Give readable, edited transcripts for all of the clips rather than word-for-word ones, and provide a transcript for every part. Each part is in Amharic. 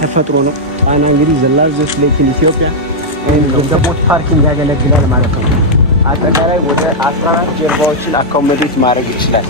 ተፈጥሮ ነው። ጣና እንግዲህ the largest lake in Ethiopia እንደ ቦት ፓርኪንግ ያገለግላል ማለት ነው። አጠቃላይ ወደ 14 ጀልባዎችን አኮሞዴት ማድረግ ይችላል።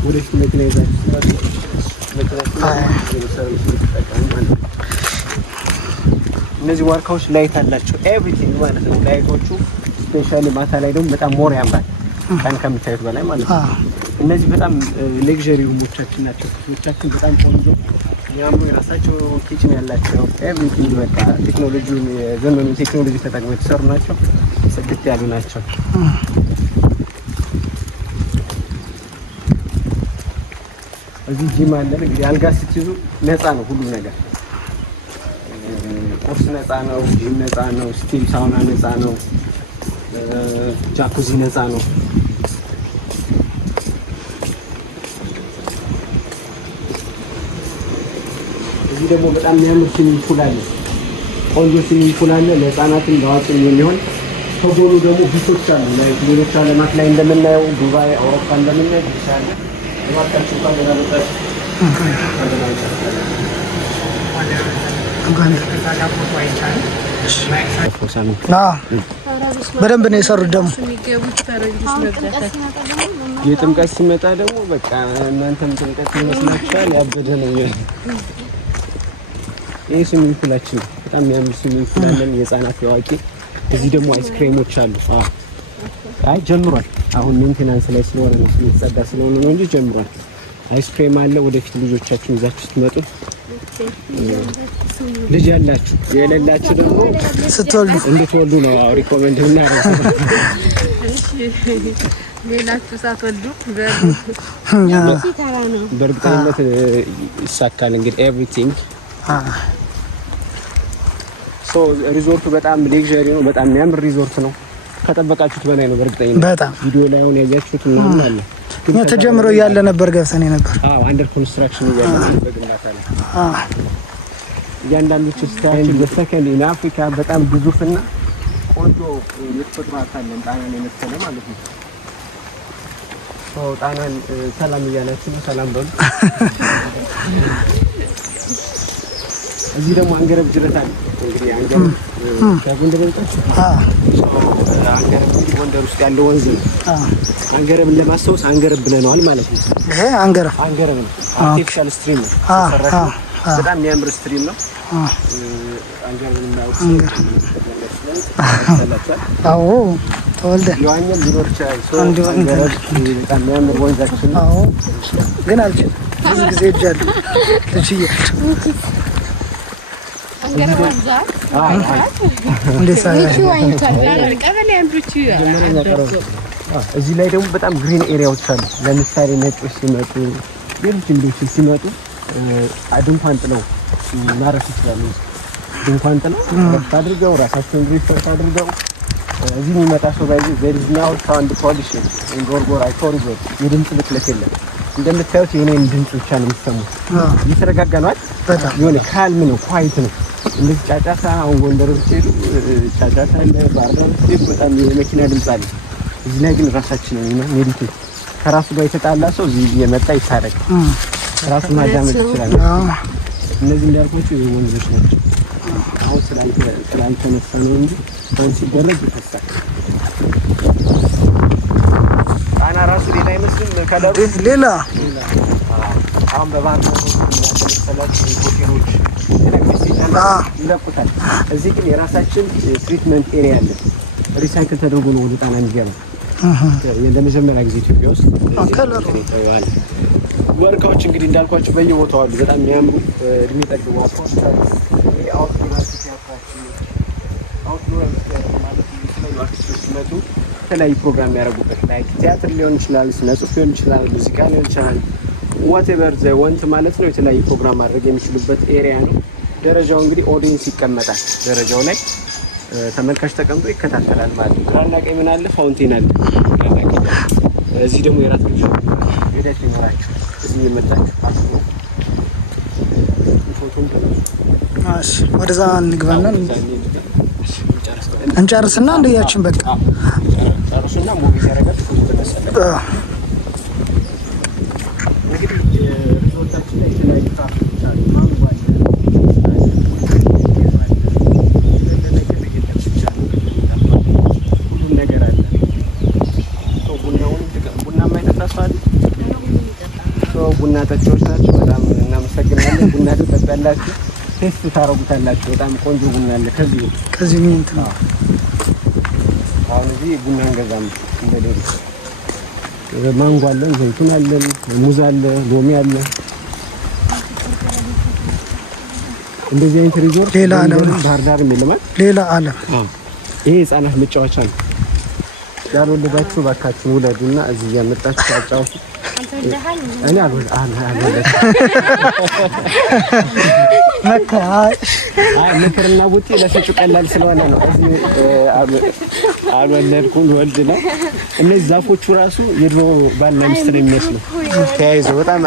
ወደፊት መኪና ይዛችሁ እነዚህ ዋርካዎች ላይት አላቸው ኤቭሪቲንግ ማለት ነው። ላይቶቹ ስፔሻሊ ማታ ላይ ደግሞ በጣም ሞር ያምራል። ቀን ከምታዩት በላይ ማለት ነው። እነዚህ በጣም ሌክዠሪ ሩሞቻችን ናቸው። ክፍሎቻችን በጣም ቆንጆ የሚያምሩ የራሳቸው ኪችን ያላቸው ኤቭሪቲንግ በቃ ቴክኖሎጂውን የዘመኑ ቴክኖሎጂ ተጠቅመው የተሰሩ ናቸው። ጽድት ያሉ ናቸው። እዚህ ጂም አለ። እንግዲህ አልጋ ስትይዙ ነፃ ነው ሁሉም ነገር። ቁርስ ነፃ ነው፣ ጂም ነፃ ነው፣ ስቲም ሳውና ነፃ ነው፣ ጃኩዚ ነፃ ነው። እዚህ ደግሞ በጣም የሚያምር ስዊሚንግ ፑል አለ። ቆንጆ ስዊሚንግ ፑል አለ ለህፃናትም ለአዋቂም የሚሆን። ከጎኑ ደግሞ ቢቾች አሉ። ሌሎች ዓለማት ላይ እንደምናየው ዱባይ፣ አውሮፓ እንደምናየው ቢች አለ። ለማታችሁ እንኳን ለማመጣት በደንብ ነው የሰሩት። ደግሞ የጥምቀት ሲመጣ ደግሞ በቃ እናንተም ጥምቀት ይመስላችኋል። ያበደ ነው። ይሄ ስዊሚንግ ፑላችን በጣም የሚያምር ስዊሚንግ ፑል አለን፣ የህፃናት የአዋቂ። እዚህ ደግሞ አይስክሬሞች አሉ። አይ ጀምሯል። አሁን ሜንቴናንስ ላይ ስለሆነ ነው ስለተጸዳ ስለሆነ ነው እንጂ ጀምሯል። አይስክሬም አለ። ወደፊት ልጆቻችሁን ይዛችሁ ስትመጡ ልጅ ያላችሁ የሌላችሁ ደግሞ ስትወልዱ እንድትወልዱ ነው ሪኮመንድ እናደርጋለን። ሌላችሁ ሳትወልዱ በእርግጠኝነት ይሳካል። እንግዲህ ኤቭሪቲንግ ሶ ሪዞርቱ በጣም ሌክዠሪ ነው። በጣም የሚያምር ሪዞርት ነው። ከጠበቃችሁት በላይ ነው በእርግጠኝነት። በጣም ቪዲዮ ላይ አሁን ያያችሁት ምናምን አለ ግን ተጀምሮ ያለ ነበር ገብተን ነበር። አንደር ኮንስትራክሽን እያለ ነው በግንባታ ላይ። እያንዳንዱ ስታይል በሰከንድ ኢን አፍሪካ በጣም ግዙፍና ቆንጆ የተፈጥሮ አካል ነው። ጣናን የመሰለ ማለት ነው። ጣናን ሰላም እያላችሁ ነው። ሰላም በሉ። እዚህ ደግሞ አንገረብ ጅረት አለ። እንግዲህ አንገረብ ከጎንደር ወጣችሁ አንገረብ ጎንደር ውስጥ ያለው ወንዝ ነው። አንገረብን ለማስታወስ አንገረብ ብለናል ማለት ነው። ይሄ አንገረብ ነው። አርቲፊሻል ስትሪም ነው። በጣም የሚያምር ስትሪም ነው። አንገረብን እናውቅ አዎ ተወልደ የዋኘም ሊኖር ይችላል። አንገረብ በጣም የሚያምር ወንዛችን ነው። አዎ ግን አልችልም። ብዙ ጊዜ እጃለሁ ልጅ እዚህ ላይ ደግሞ በጣም ግሪን ኤሪያዎች አሉ። ለምሳሌ ነጮች ሲመጡ ሌሎች እንግዶች ሲመጡ ድንኳን ጥለው ማረፍ ይችላሉ። ድንኳን ጥለው ረፍት አድርገው ራሳቸውን ሪፍሬሽ አድርገው እዚህ የሚመጣ ሰው ባይዚ ዘሪዝናው ሳውንድ ፖሊሽን እንጎርጎራ ኮሪዶር የድምፅ ብክለት የለም። እንደምታዩት የኔን ድምፅ ብቻ ነው የሚሰሙት። እየተረጋጋ ነው አይደል? በጣም የሆነ ካልም ነው፣ ኳይት ነው። እንደዚህ ጫጫታ አሁን ጎንደር ብትሄዱ ጫጫታ አለ፣ ባህር ዳር ብትሄዱ በጣም የመኪና ድምፅ አለ። እዚህ ላይ ግን ራሳችንን ሜዲቴት ከራሱ ጋር የተጣላ ሰው እዚህ እየመጣ ይታረቅ፣ ራሱ ማዳመጥ ይችላል። እነዚህ እንዳልኳቸው ወንዞች ናቸው። አሁን ስላልተነሳ ነው እንጂ አሁን ሲደረግ ይፈሳል። ጣና ራሱ ሌላ አይመስልም ከለሩ ሌላ አሁን በባህር ዳር ሆቴሎች ይለቁታል። እዚህ ግን የራሳችን ትሪትመንት ኤሪያ አለ። ሪሳይክል ተደርጎ ነው ወደ ጣና የሚገባው። ለመጀመሪያ ጊዜ ኢትዮጵያ ውስጥ ወርቃዎች እንግዲህ እንዳልኳቸው በየቦታው አሉ። በጣም የሚያምሩ እድሜ ጠግበው ሲመጡ የተለያዩ ፕሮግራም ያደረጉበት ላይክ ቲያትር ሊሆን ይችላል፣ ስነ ጽሁፍ ሊሆን ይችላል፣ ሙዚቃ ሊሆን ይችላል። ዋቴቨር ዘ ወንት ማለት ነው። የተለያዩ ፕሮግራም ማድረግ የሚችሉበት ኤሪያ ነው። ደረጃው እንግዲህ ኦዲየንስ ይቀመጣል። ደረጃው ላይ ተመልካች ተቀምጦ ይከታተላል ማለት ነው። ግራና ቀኝ ምን አለ? ፋውንቴን አለ። እዚህ ደግሞ የራት ልጅ ሄዳችሁ ይኖራችሁ እዚህ የመጣችሁ አስቡ። ፎቶን እሺ፣ ወደዛ እንግባና እንጨርስና እንደያችን በቃ ጨርሱና ሙቪ ያረጋል ተመሰለ። እንግዲህ ሪዞርታችን ላይ የተለያዩ ካፌዎች አሉ። ሁሉም ነገር አለ። ቡና የማይጠጣ ሰው አለ? ቡና ጠጪዎች ናቸው። በጣም እናመሰግናለን። ቡና ትጠጣላችሁ፣ ቴስት ታረጉታላችሁ። በጣም ቆንጆ ቡና አለ። ከዚህ ምን እንትን ነው። አሁን እዚህ ቡና እንገዛም እንደሌለ ማንጎ አለን፣ ዘይቱን አለን፣ ሙዝ አለ፣ ሎሚ አለ። እንደዚህ አይነት ሪዞርት ሌላ ዓለም ባህር ዳር የለም። ሌላ ዓለም። ይሄ ህጻናት መጫወቻ ነው። ያልወለዳችሁ እባካችሁ ውለዱና እዚህ እያመጣችሁ አጫውቱ። እኔ ምክርና ቡጢ ለሰጩ ቀላል ስለሆነ ነው። እዚህ አልወለድኩም ልወልድ ነው። እነዚህ ዛፎቹ ራሱ የድሮ ባልና ሚስት ነው የሚመስሉ ተያይዘው በጣም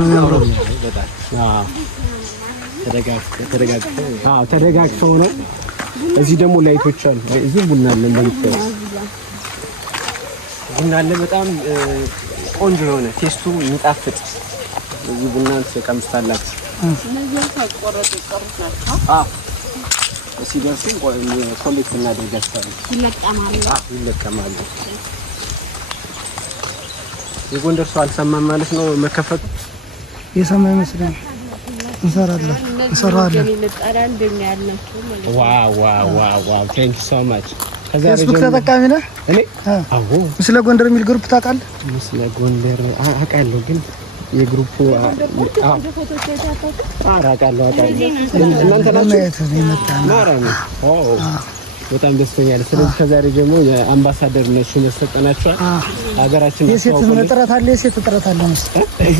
ነው የሚያምረው። ተደጋግፈው ነው። እዚህ ደግሞ ላይቶች አሉ። እዚህ ቡና አለ፣ እንደምታዩት ቡና አለ። በጣም ቆንጆ የሆነ ቴስቱ የሚጣፍጥ እዚህ ቡናን ተቀምጣላችሁ። ሲደርሱ ኮሌክት እናደርጋቸዋለን። ይለቀማሉ። የጎንደር ሰው አልሰማም ማለት ነው መከፈቱ። የሰማ ይመስላል። እንሰራለን። ዋው ቴንክ ዩ ሶ ማች። ፌስቡክ ተጠቃሚ ነህ? እኔ አዎ። ምስለ ጎንደር የሚል ግሩፕ ታውቃለህ? ምስለ ጎንደር አውቃለሁ፣ ግን የግሩፑ አራቃለሁ። እናንተ ናችሁ? በጣም ደስተኛ ነኝ። ስለዚህ ከዛሬ ደግሞ የአምባሳደር ነሱ መሰጠናቸዋል። ሀገራችን የሴት ጥረት አለ፣ የሴት ጥረት አለ።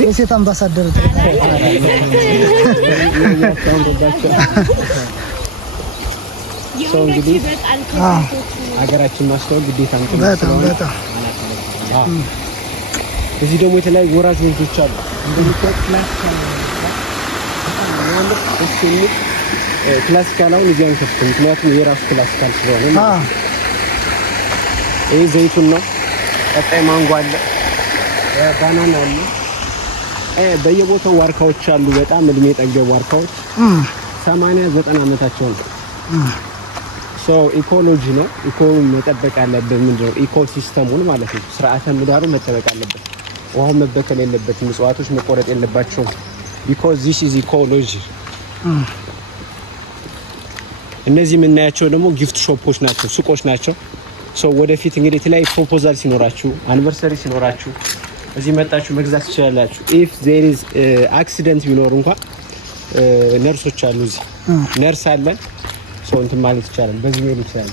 የሴት አምባሳደር ጥረት አለ። ሰው እንግዲህ ሀገራችን ማስተዋወቅ ግዴታ ነው። በጣም እዚህ ደግሞ የተለያዩ ወራጅ ወንዞች አሉ። እንደምታውቁት ክላሲካል አሁን እዚያ አንከፍትም፣ ምክንያቱም የራሱ ክላሲካል ስለሆነ። ይሄ ዘይቱን ነው። ቀጣይ ማንጎ አለ፣ ባናና አለ። በየቦታው ዋርካዎች አሉ። በጣም እድሜ ጠገቡ ዋርካዎች 80-90 ዓመታቸው ነው። ኢኮሎጂ ነው። ኢኮን መጠበቅ አለበት። ምንድነው ኢኮሲስተሙን ማለት ነው። ስርዓተ ምህዳሩ መጠበቅ አለበት። ውሃው መበከል የለበትም። እጽዋቶች መቆረጥ የለባቸውም። because this is ecology። እነዚህ የምናያቸው ደግሞ ጊፍት ሾፖች ናቸው፣ ሱቆች ናቸው። ወደፊት እንግዲህ የተለያዩ ፕሮፖዛል ሲኖራችሁ፣ አኒቨርሰሪ ሲኖራችሁ እዚህ መጣችሁ መግዛት ትችላላችሁ። if there is accident ቢኖር እንኳን ነርሶች አሉ። እዚህ ነርስ አለን። እንትን ማለት ይቻላል። በዚህ ሜል ይችላል።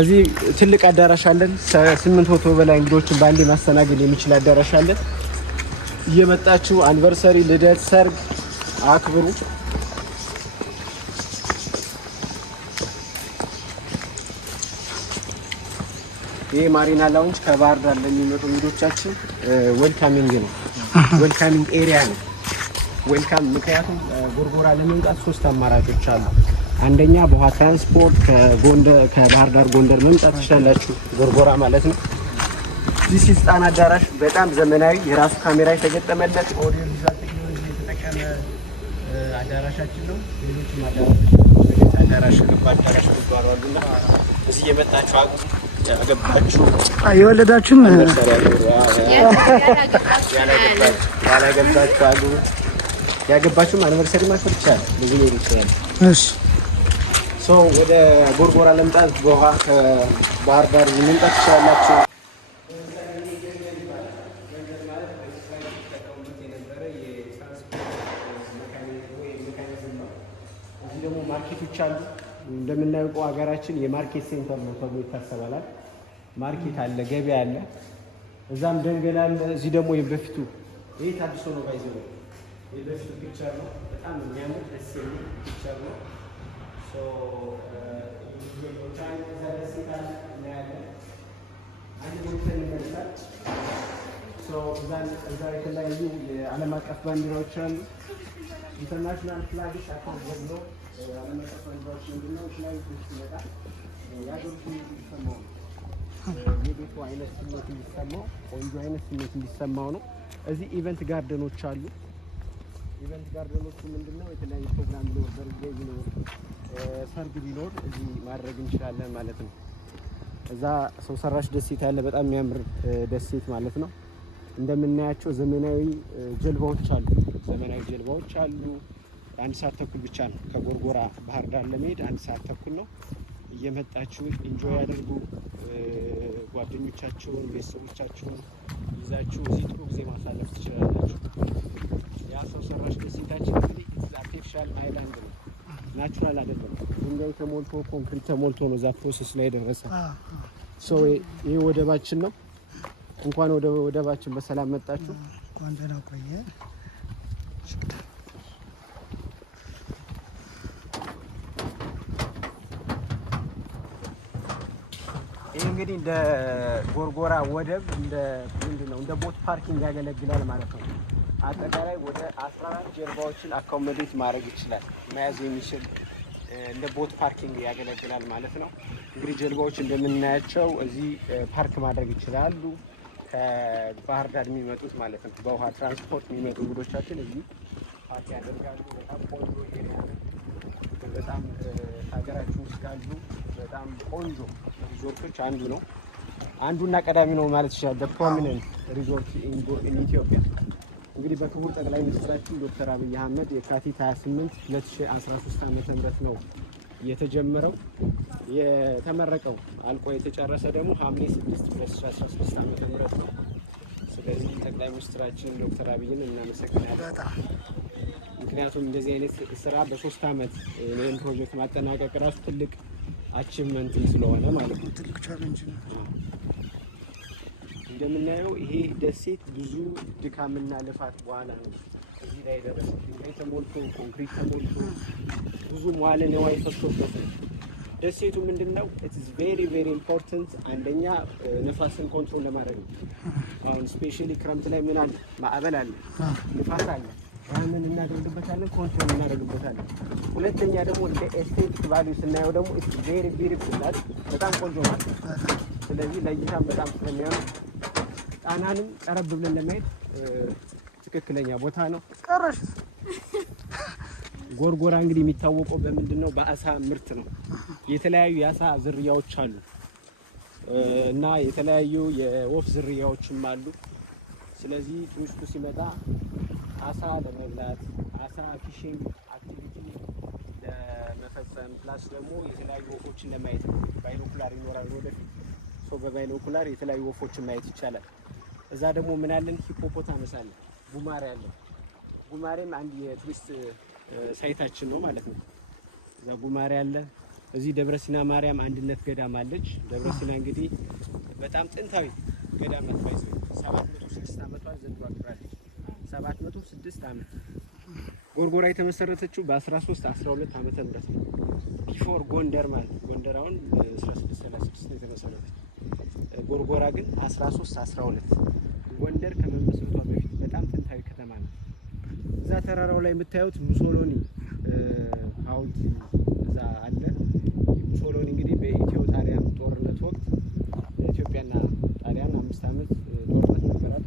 እዚህ ትልቅ አዳራሽ አለን። 800 በላይ እንግዶችን በአንዴ ማስተናገድ የሚችል አዳራሽ አለን። እየመጣችሁ አኒቨርሰሪ፣ ልደት፣ ሰርግ አክብሩ። ይሄ ማሪና ላውንጅ ከባህር ዳር ለሚመጡ እንግዶቻችን ዌልካሚንግ ነው። ዌልካሚንግ ኤሪያ ነው። ዌልካም ምክንያቱም ጎርጎራ ለመምጣት 3 አማራጮች አሉ። አንደኛ በውሃ ትራንስፖርት ከባህር ዳር ጎንደር መምጣት ትችላላችሁ፣ ጎርጎራ ማለት ነው። ዲስ ኢዝ ጣና አዳራሽ በጣም ዘመናዊ የራሱ ካሜራ የተገጠመለት ኦዲዮ ቪዥዋል ቴክኖሎጂ የተጠቀመ አዳራሻችን ነው። ሌሎችም አዳራሽ ከባዳራሽ ይባላሉና እዚህ የመጣችሁ ያገባችሁ የወለዳችሁም ያላገባችሁ አሉ። ያገባችሁም አኒቨርሰሪ ማክበር ይቻላል። ብዙ ሊሆን ይችላል። እሺ ወደ ጎርጎራ ለመምጣት በውሃ ከባህር ዳር መምጣት ትችላላችሁ። እዚህ ደግሞ ማርኬቶች አሉ። እንደምናውቀው ሀገራችን የማርኬት ሴንተር ነው ተብሎ ይታሰባል። ማርኬት አለ፣ ገበያ አለ፣ እዛም ደንገል አለ። እዚህ ደግሞ በፊቱ ይሄ ታድሶ ነው ባይዘው የበፊቱ ፒክቸር ነው። በጣም የሚያምር ደስ የሚል ፒክቸር ነው። እዛ የተለያዩ የዓለም አቀፍ ባንዲራዎች አሉ። ኢንተርናሽናል ፍላግስ አካውንት ዓለም አቀፍ ባንዲራዎች ምንድነው? የተለያዩ ይመጣል። የሀገሩ ስሜት እንዲሰማው ነው። የቤቱ አይነት ስሜት እንዲሰማው፣ ቆንጆ አይነት ስሜት እንዲሰማው ነው። እዚህ ኢቨንት ጋርደኖች አሉ። ኢቨንት ጋርደኖቹ ምንድነው? የተለያዩ ፕሮግራም ቢኖር፣ በርዝዴይ ቢኖር፣ ሰርግ ቢኖር እዚህ ማድረግ እንችላለን ማለት ነው። እዛ ሰው ሰራሽ ደሴት ያለ በጣም የሚያምር ደሴት ማለት ነው። እንደምናያቸው ዘመናዊ ጀልባዎች አሉ። ዘመናዊ ጀልባዎች አሉ። 1 ሰዓት ተኩል ብቻ ነው ከጎርጎራ ባህር ዳር ለመሄድ 1 ሰዓት ተኩል ነው። እየመጣችሁ ኢንጆይ አድርጉ። ጓደኞቻችሁን ቤተሰቦቻችሁን ይዛችሁ እዚህ ጥሩ ጊዜ ማሳለፍ ትችላላችሁ። ያ ሰው ሰራሽ ደሴታችን እንግዲህ አርቲፊሻል አይላንድ ነው፣ ናቹራል አይደለም። ድንጋይ ተሞልቶ ኮንክሪት ተሞልቶ ነው እዛ ፕሮሰስ ላይ የደረሰ። ይህ ወደባችን ነው። እንኳን ወደ ወደባችን በሰላም መጣችሁ። እንኳን ደህና ቆየ። ይህ እንግዲህ እንደ ጎርጎራ ወደብ እንደ ምንድነው እንደ ቦት ፓርኪንግ ያገለግላል ማለት ነው። አጠቃላይ ወደ 14 ጀልባዎችን አኮሞዴት ማድረግ ይችላል፣ መያዝ የሚችል እንደ ቦት ፓርኪንግ ያገለግላል ማለት ነው። እንግዲህ ጀልባዎች እንደምናያቸው እዚህ ፓርክ ማድረግ ይችላሉ። ከባህር ዳር የሚመጡት ማለት ነው፣ በውሃ ትራንስፖርት የሚመጡ እንግዶቻችን እዚህ ፓርክ ያደርጋሉ። በጣም ቆንጆ ኤሪያ ነው። በጣም ሀገራችን ውስጥ ካሉ በጣም ቆንጆ ሪዞርቶች አንዱ ነው። አንዱና ቀዳሚ ነው ማለት ይችላል። በፕሮሚነንት ሪዞርት ኢን ኢትዮጵያ እንግዲህ በክቡር ጠቅላይ ሚኒስትራችን ዶክተር አብይ አህመድ የካቲት 28 2013 ዓ.ም ነው የተጀመረው። የተመረቀው አልቆ የተጨረሰ ደግሞ ሐምሌ 6 2016 ዓ.ም ነው። ስለዚህ ጠቅላይ ሚኒስትራችን ዶክተር አብይን እናመሰግናለን። ምክንያቱም እንደዚህ አይነት ስራ በ3 ዓመት ይህን ፕሮጀክት ማጠናቀቅ ራሱ ትልቅ አቺቭመንት ስለሆነ ማለት ነው፣ ትልቅ ቻሌንጅ ነው። እንደምናየው ይሄ ደሴት ብዙ ድካምና ልፋት በኋላ ነው እዚህ ላይ ደረሰ። ድንጋይ ተሞልቶ ኮንክሪት ተሞልቶ ብዙ መዋዕለ ንዋይ ፈሶበት ነው። ደሴቱ ምንድነው? ኢትስ ቬሪ ቬሪ ኢምፖርታንት። አንደኛ ንፋስን ኮንትሮል ለማድረግ ነው። አሁን ስፔሻሊ ክረምት ላይ ምን አለ? ማዕበል አለ፣ ንፋስ አለ። ያንን እናደርግበታለን፣ ኮንትሮል እናደርግበታለን። ሁለተኛ ደግሞ እንደ ኤስቴቲክ ቫልዩ ስናየው ደግሞ ኢትስ ቬሪ ቢዩቲፉል፣ በጣም ቆንጆ ማለት። ስለዚህ ለእይታም በጣም ስለሚሆን ጣናንም ቀረብ ብለን ለማየት ትክክለኛ ቦታ ነው። ጎርጎራ እንግዲህ የሚታወቀው በምንድነው? በአሳ ምርት ነው። የተለያዩ የአሳ ዝርያዎች አሉ እና የተለያዩ የወፍ ዝርያዎችም አሉ። ስለዚህ ቱሪስቱ ሲመጣ አሳ ለመብላት አሳ ፊሽንግ አክቲቪቲ ለመፈጸም ፕላስ ደግሞ የተለያዩ ወፎችን ለማየት ባይኖኩላር ይኖራል ወደፊት። በባይኖኩላር የተለያዩ ወፎችን ማየት ይቻላል። እዛ ደግሞ ምን አለን? ሂፖፖታመስ አለ፣ ጉማሬ አለ። ጉማሬም አንድ የቱሪስት ሳይታችን ነው ማለት ነው። እዛ ጉማሬ አለ። እዚህ ደብረሲና ማርያም አንድነት ገዳም አለች። ደብረሲና እንግዲህ በጣም ጥንታዊ ገዳም ናት። 706 ዓመቷን ዘንድሮ አክብራለች። 706 ዓመት። ጎርጎራ የተመሰረተችው በ1312 ዓመተ ምህረት ነው። ቢፎር ጎንደር ማለት ጎንደር አሁን 1636 ነው የተመሰረተች። ጎርጎራ ግን 1312 ጎንደር ከመመስረቷ በፊት በጣም ጥንታዊ ከተማ ነው። እዛ ተራራው ላይ የምታዩት ሙሶሎኒ ሐውልት እዛ አለ። ሙሶሎኒ እንግዲህ በኢትዮ ጣሊያን ጦርነት ወቅት ኢትዮጵያና ጣሊያን 5 ዓመት ጦርነት ነበራት።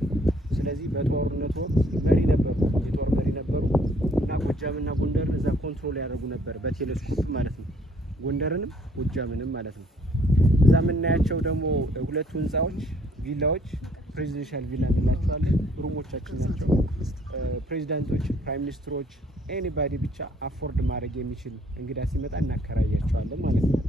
ስለዚህ በጦርነት ወቅት መሪ ነበሩ፣ የጦር መሪ ነበሩ እና ጎጃምና ጎንደር እዛ ኮንትሮል ያደርጉ ነበር በቴሌስኮፕ ማለት ነው። ጎንደርንም ጎጃምንም ማለት ነው። እዛ የምናያቸው ደግሞ ሁለቱ ህንፃዎች ቪላዎች ፕሬዚደንሻል ቪላ እንላቸዋለን። ሩሞቻችን ናቸው። ፕሬዚዳንቶች፣ ፕራይም ሚኒስትሮች፣ ኤኒባዲ ብቻ አፎርድ ማድረግ የሚችል እንግዳ ሲመጣ እናከራያቸዋለን ማለት ነው።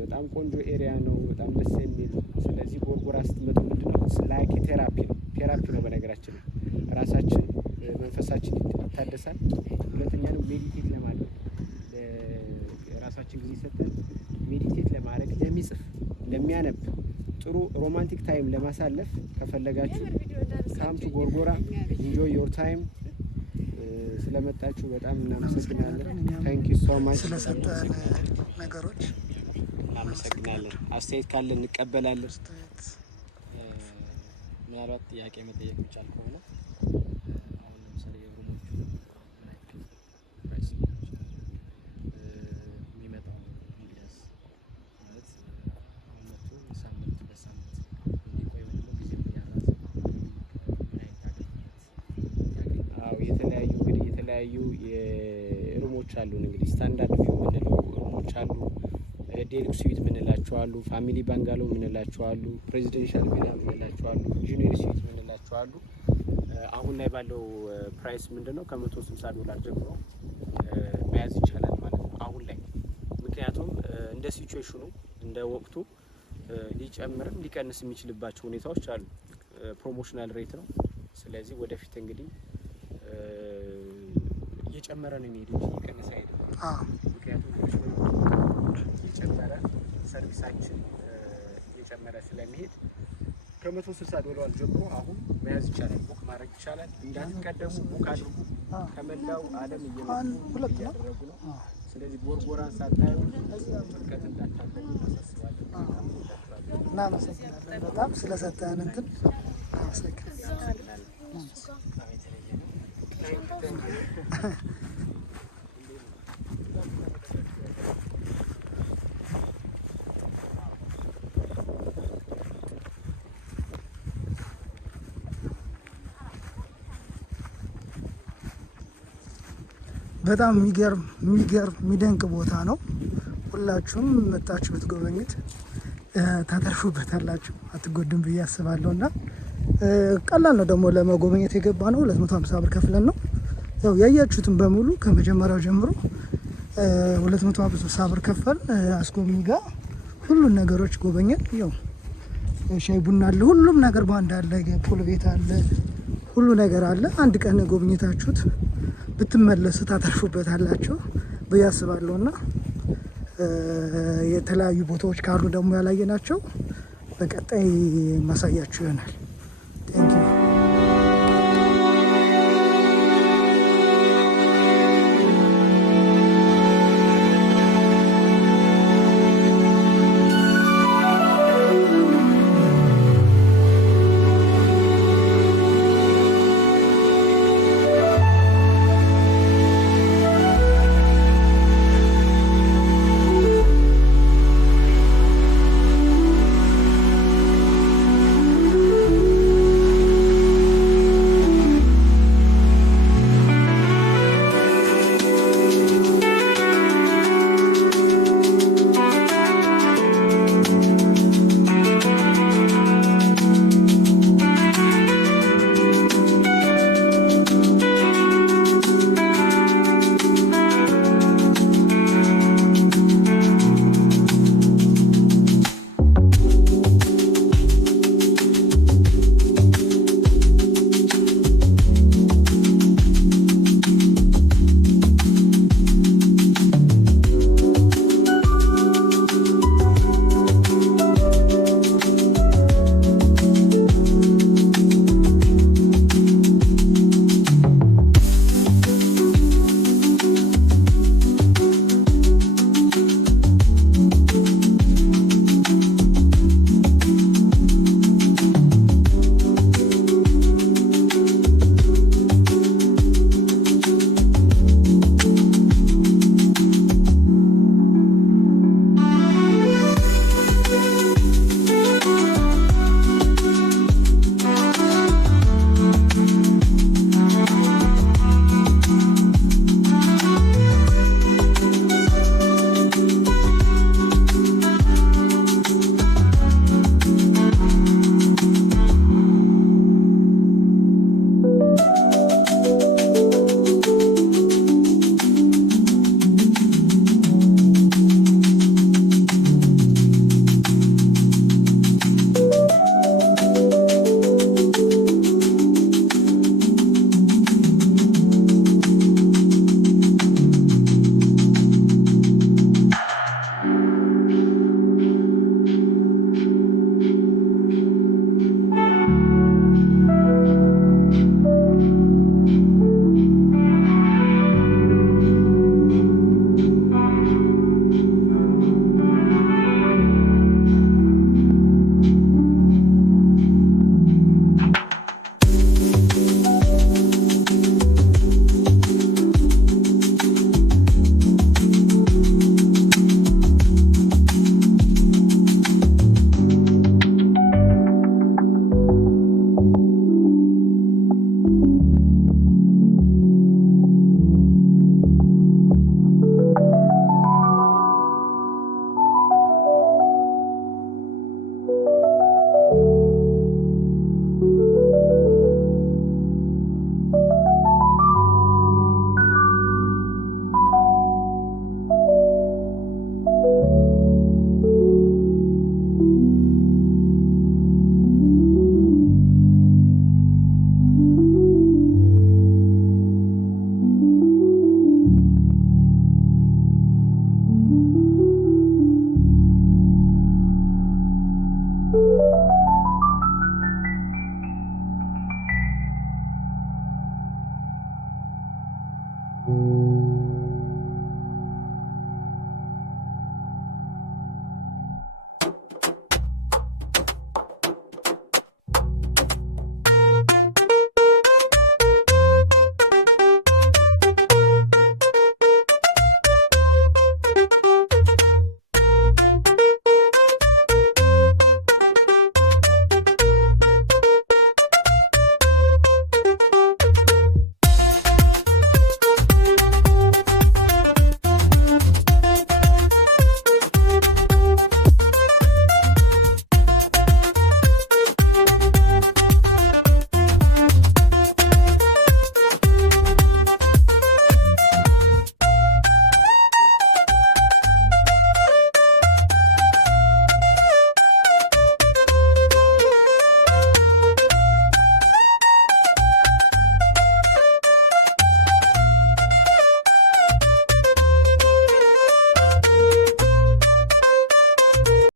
በጣም ቆንጆ ኤሪያ ነው፣ በጣም ደስ የሚል። ስለዚህ ጎርጎራ ስትመጡ ምንድነው ላይክ ቴራፒ ነው። ቴራፒ ነው በነገራችን ነው። ራሳችን መንፈሳችን ይታደሳል። ሁለተኛ ነው ሜዲቴት ለማድረግ ራሳችን ጊዜ ሰጥተን ሜዲቴት ለማድረግ ለሚጽፍ፣ ለሚያነብ ጥሩ ሮማንቲክ ታይም ለማሳለፍ ከፈለጋችሁ ካምቱ ጎርጎራ ኢንጆይ ዮር ታይም። ስለመጣችሁ በጣም እናመሰግናለን። ታንክ ዩ ሶ ማች ስለሰጠን ነገሮች እናመሰግናለን። አስተያየት ካለ እንቀበላለን። ምናልባት ጥያቄ መጠየቅ ይቻል ከሆነ አሁን ለምሳሌ የሩሞቹ ምን አይነት ፕራይስ የሚመጣው ሚዲያስ ማለት አሁን መጥቶ ሳምንት በሳምንት የሚቆይ ወይ ደግሞ ጊዜ ያራዘ ምን አይነት አገልግሎት ያገኛል? የተለያዩ እንግዲህ የተለያዩ የሩሞች አሉን። እንግዲህ ስታንዳርድ ቪው የምንለው ሩሞች አሉ። ዴሉክስ ስዊት የምንላቸው አሉ። ፋሚሊ ባንጋሎ የምንላቸው አሉ። ፕሬዚደንሻል ቪላ የምንላቸው አሉ። ጁኒየር ስዊት የምንላቸው አሉ። አሁን ላይ ባለው ፕራይስ ምንድነው ከ$160 ጀምሮ መያዝ ይቻላል ማለት ነው አሁን ላይ። ምክንያቱም እንደ ሲቹዌሽኑ እንደ ወቅቱ ሊጨምርም ሊቀንስ የሚችልባቸው ሁኔታዎች አሉ። ፕሮሞሽናል ሬት ነው። ስለዚህ ወደፊት እንግዲህ እየጨመረ ነው የሚሄድ እንጂ እየቀነሰ አይደለም። ምክንያቱም እየጨመረ ሰርቪሳችን እየጨመረ ስለሚሄድ ከ$160 ጀምሮ አሁን መያዝ ይቻላል፣ ቡክ ማድረግ ይቻላል። እንዳትቀደሙ ቡክ አድርጉ። ከመላው ዓለም እየመጡ እያደረጉ ነው። ስለዚህ ጎርጎራን ሳታዩ ጥልቀት እንዳታደርጉ እናሳስባለን። እናመሰግናለን በጣም ስለሰጠን እንትን በጣም የሚደንቅ ቦታ ነው። ሁላችሁም መጣችሁ ብትጎበኙት ታተርፉበታላችሁ፣ አትጎድም ብዬ አስባለሁ። እና ቀላል ነው ደግሞ ለመጎበኘት የገባ ነው። 250 ብር ከፍለን ነው ያው ያያችሁትን በሙሉ ከመጀመሪያው ጀምሮ 250 ብር ከፈል አስጎብኚ ጋር ሁሉን ነገሮች ጎበኘን። ያው ሻይ ቡና አለ፣ ሁሉም ነገር በአንድ አለ፣ ፑል ቤት አለ፣ ሁሉ ነገር አለ። አንድ ቀን ጎብኝታችሁት ብትመለሱ ታተርፉበታላችሁ ብዬ አስባለሁ። እና የተለያዩ ቦታዎች ካሉ ደግሞ ያላየናቸው በቀጣይ ማሳያችሁ ይሆናል።